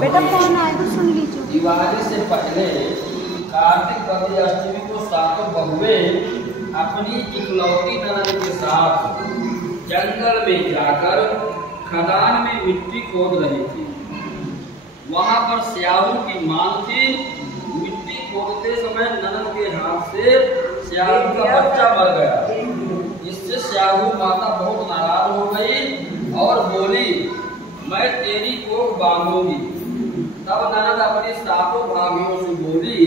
बेटा फोन आए तो सुन लीजिए। दिवाली से पहले कार्तिक बदी अष्टमी को सातों बहुएं अपनी इकलौती ननद के साथ जंगल में जाकर खदान में मिट्टी खोद रही थी। वहां पर स्याहू की मांग थी। मिट्टी खोदते समय ननद के हाथ से स्याहू का बच्चा मर गया। इससे स्याहू माता बहुत नाराज हो गई और बोली, मैं तेरी कोख बांधूंगी। तब ननद अपनी सातों भाभियों से बोली,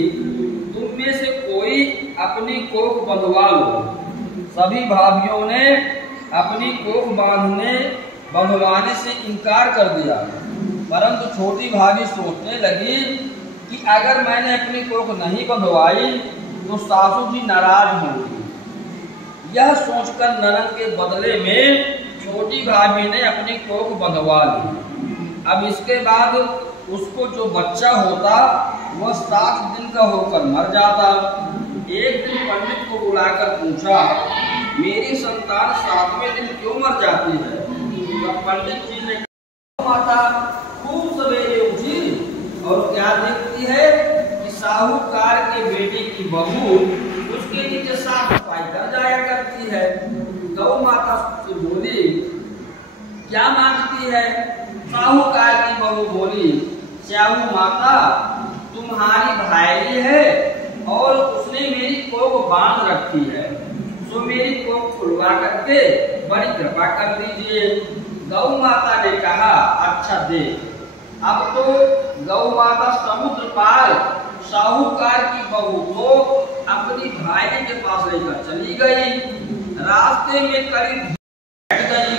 तुम में से कोई अपनी कोख बंधवा लो। सभी भाभियों ने अपनी कोख बंधवाने से इनकार कर दिया, परंतु छोटी भाभी सोचने लगी कि अगर मैंने अपनी कोख नहीं बंधवाई तो सासू जी नाराज होंगी। यह सोचकर ननद के बदले में छोटी भाभी ने अपनी कोख बंधवा ली। अब इसके बाद उसको जो बच्चा होता वह 7 दिन का होकर मर जाता। एक दिन पंडित को बुलाकर पूछा, मेरी संतान 7वें दिन क्यों मर जाती है? तो पंडित जी ने कहा, माता खूब सवेरे उठी और क्या देखती है कि साहूकार के बेटे की बहू उसके नीचे साफ सफाई कर जाया करती है। गौ माता से बोली, क्या मांगती है? साहूकार की बहू बोली, स्याहू माता तुम्हारी भाई है और उसने मेरी कोख बांध रखी है, तो मेरी कोख खुलवा करके बड़ी कृपा कर दीजिए। गौ माता ने कहा, अच्छा दे। अब तो गौ माता समुद्र पार साहूकार की बहू को अपनी भाई के पास लेकर चली गई। रास्ते में करीब बैठ गई।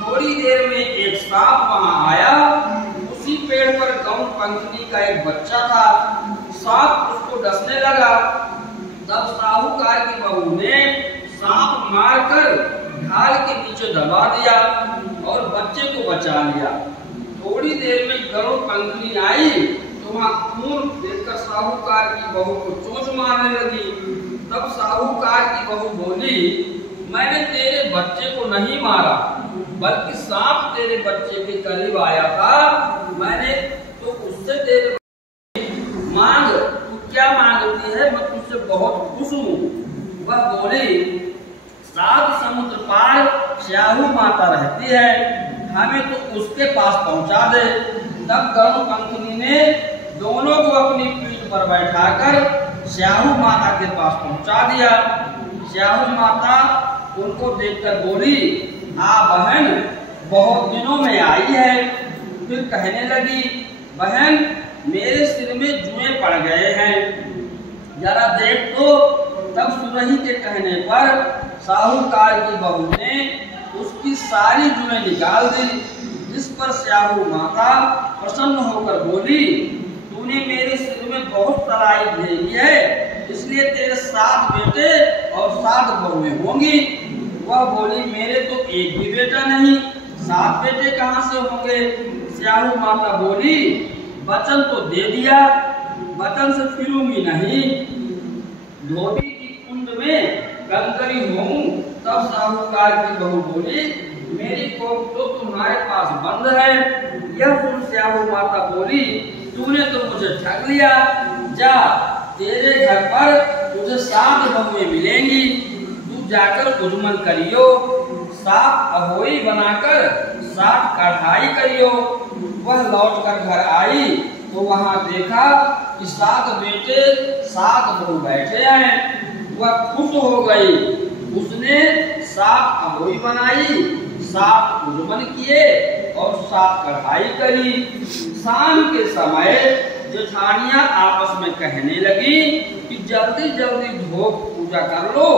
थोड़ी देर में एक सांप वहां आया। उसी पेड़ पर गौ पंखनी का एक बच्चा था। सांप उसको डसने लगा। तब साहूकार की बहू ने सांप मारकर ढाल के नीचे दबा दिया और बच्चे को बचा लिया। थोड़ी देर में गौ पंखनी आई तो वहां खून देखकर साहूकार की बहू को चोंच मारने लगी। तब साहूकार की बहू बोली, मैंने तेरे बच्चे को नहीं मारा, बल्कि सांप तेरे बच्चे के करीब आया था। मैंने तो उससे तेरे मांग, तू क्या मांगती है? मैं तुझसे बहुत खुश हूँ। वह बोली, 7 समुद्र पार स्याहू माता रहती है, हमें तो उसके पास पहुंचा दे। तब गौ पंखनी ने दोनों को अपनी पीठ पर बैठाकर स्याहू माता के पास पहुंचा दिया। स्याहू माता उनको देखकर बोली, बहन बहुत दिनों में आई है। फिर कहने लगी, बहन मेरे सिर में जुएं पड़ गए हैं, जरा देख तो। तब सुरही के कहने पर साहूकार की बहू ने उसकी सारी जुएं निकाल दी। जिस पर स्याहू माता प्रसन्न होकर बोली, तूने मेरे सिर में बहुत तराई भेजी है, इसलिए तेरे 7 बेटे और 7 बहुएं होंगी। वह बोली, मेरे तो एक भी बेटा नहीं, 7 बेटे कहाँ से होंगे? स्याहू माता बोली, वचन तो दे दिया, वचन से फिरूंगी नहीं। धोबी की कुंड में कंकरी हूँ। तब साहूकार की बहू बोली, मेरी कोख तो तुम्हारे पास बंद है। यह सुन स्याहू माता बोली, तूने तो मुझे ठग लिया। जा, तेरे घर पर तुझे 7 बहुएं मिलेंगी, तू जाकर उजमन करियो, 7 अहोई बनाकर 7 कढ़ाई करियो। वह लौटकर घर आई तो वहां देखा कि 7 बेटे 7 बहू बैठे हैं। वह खुश हो गई। उसने 7 अहोई बनाई, 7 उजमन किए और 7 कढ़ाई करी। शाम के समय जेठानियां आपस में कहने लगी कि जल्दी जल्दी धो पूजा कर लो,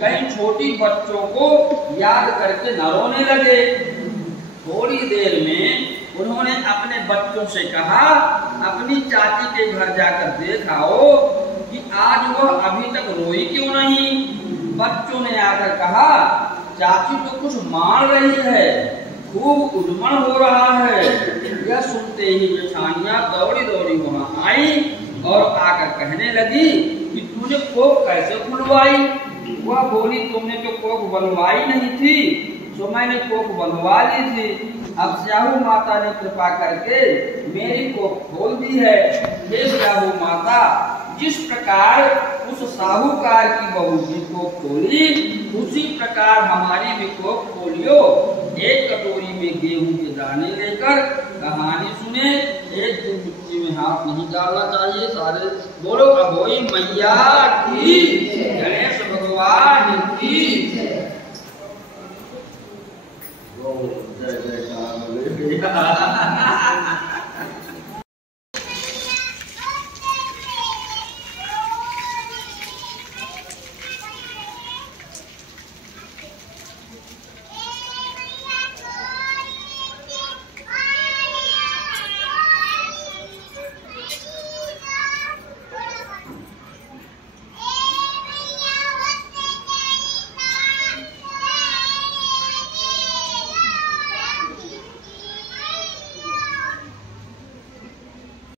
कहीं छोटी बच्चों को याद करके न रोने लगे। थोड़ी देर में उन्होंने अपने बच्चों से कहा, अपनी चाची के घर जाकर देखाओ कि आज वह अभी तक रोई क्यों नहीं। बच्चों ने आकर कहा, चाची तो कुछ मार रही है, खूब उद्मन हो रहा है। यह सुनते ही जेठानियां दौड़ी दौड़ी वहां आई और आकर कहने लगी कि तूने कोख कैसे खुलवाई? वह बोली, तुमने तो कोख बनवाई नहीं थी, तो मैंने कोख बनवा ली थी। अब स्याहू माता ने कृपा करके मेरी कोख खोल दी है। हे साहू माता, जिस प्रकार उस साहूकार की बहू की कोख खोली, उसी प्रकार हमारी भी कोख खोलियो। एक कटोरी में गेहूं के दाने लेकर कहानी सुने। एक दिन मिट्टी में हाथ नहीं डालना चाहिए। सारे बोलो, अभोई मैया की, गणेश भगवान की। जय जय